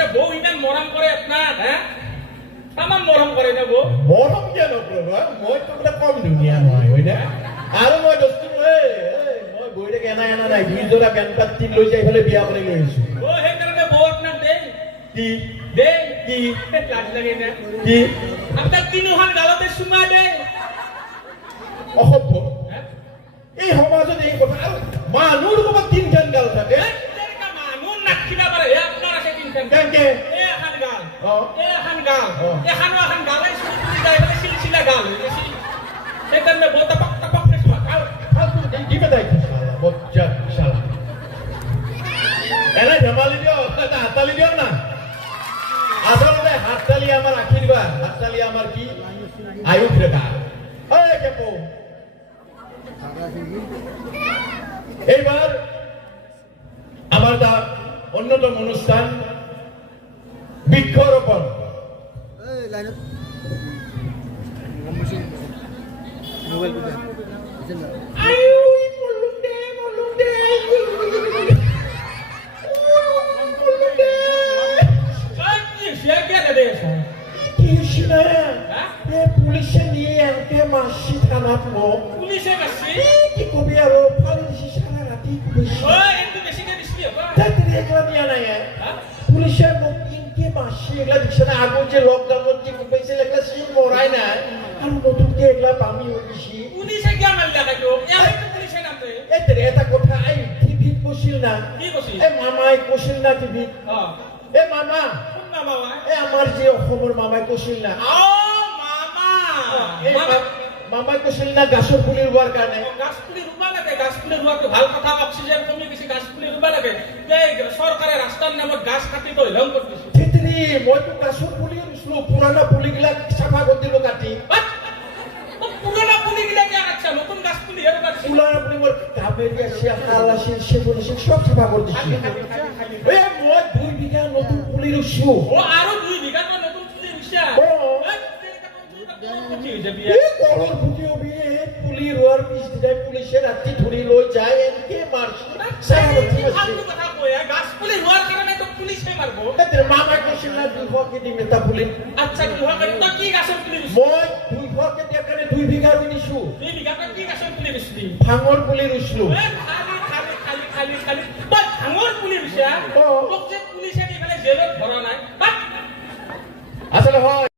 আছে বউ ইমান মৰম কৰে আপনাক হা তামাম মৰম কৰে না বউ মৰম কিয় নকৰবা মই তো বোলে কম ধুনীয়া নহয় হয় না আৰু মই দস্তুৰ মই বৈৰে এনা এনা নাই দুইজোৰা পেণ্ট পাতি লৈ যাই ফেলে বিয়া কৰি লৈ আহিছো ও সেইকাৰণে বউ আপনাক দে কি দে কি লাজ লাগে না কি আপনাক তিনিখন গালতে চুমা দে অসভ্য এই সমাজত এই কথা আৰু মানুহৰ ক'ৰবাত তিনিখন গাল থাকে মানুহ নাখিবা পাৰে হে আপনাৰ আছে তিনিখন কেনেকে এই এখন গাল অ এই এখন গাল অ। এখানো এখন গালাই চুলি যায় মানে চিলচিলা গাল সেইকাৰণে বউ টাপক টাপক চুমা খাও ফালতু কি বেদাই শালা বজ্জা শালা এনে ধেমালি দিও এটা হাততালি দিও না আসলে হাততালি আমার আশীর্বাদ হাততালি আমার কি আয়ুষ রেখা ওই কেপো এইবার আমার দা অন্যতম অনুষ্ঠান বৃক্ষরোপণ পুলিশে নিয়ে এনকে মাসি থানাত পুলিশে মাসি কি কবি আর ফালিছি সারা রাতি পুলিশ ওই একটু বেশি করে দিছি বাবা তাতে একলা নিয়া নাই পুলিশের মুখ ইনকে মাসি একলা দিছে না আগে যে লকডাউন যে কইছিল একলা সিন মরাই না আর নতুন কে একলা পামি হইছি পুলিশে কি আমার লাগাইতো এই তো পুলিশে নামতে এতে এটা কথা আই টিভি কইছিল না কি কইছি এ মামাই কইছিল না টিভি হ্যাঁ এ মামা কোন না বাবা এ আমার যে অসমৰ মামাই কইছিল না ও মামা এই মামাই কইছিল না গাছৰ পুলি ৰুৱাৰ কাৰণে গাছ পুলি ৰুবা লাগে গাছ পুলি ৰুৱাটো ভাল কথা অক্সিজেন কমি গৈছে গাছ পুলি ৰুবা লাগে এই চৰকাৰে ৰাস্তাৰ নামত গাছ কাটি তো হেলং কৰি দিছে তেতনি মই তো গাছৰ পুলি ৰুছলো পুৰণা পুলিগিলা চাফা কৰি দিলো কাটি পুৰোনো পুলি গিলা কি আচ্ছা নতুন গাছ পুলি এৰ গাছ পুৰণা পুলি মোৰ কাবেৰিয়া শিয়া কালাশি সেবনিশি সব চাফা কৰি দিছি এ মই 2 বিঘা নতুন পুলি ৰুছলো ও আৰো 2 বিঘা নতুন পুলি ৰুছা ও এই কলৰ পুলি অবি পুলি ৰুৱাৰ পিছ দিনাই পুলিশে ৰাতি ধৰি লৈ যায় এনকে মাৰছি ফালতু কথা কয় গাছ পুলি ৰুৱাৰ কাৰণে তো পুলিশে মারবো তেতে মামাই কৈছিল না 200 কে দিম এটা পুলি আচ্ছা দুহা কৰি তো কি গাছৰ পুলি ৰুছ মই 200 কে দিয়া কাৰণে 2 বিঘা ৰুইছো 2 বিঘা কি গাছৰ পুলি ৰুছলি ভাঙৰ পুলি ৰুছলো খালি বাট ভাঙৰ পুলি ৰুছা ও তোক যে পুলিশে দি ফেলে জেলত ভৰা নাই বাট আসলে হয়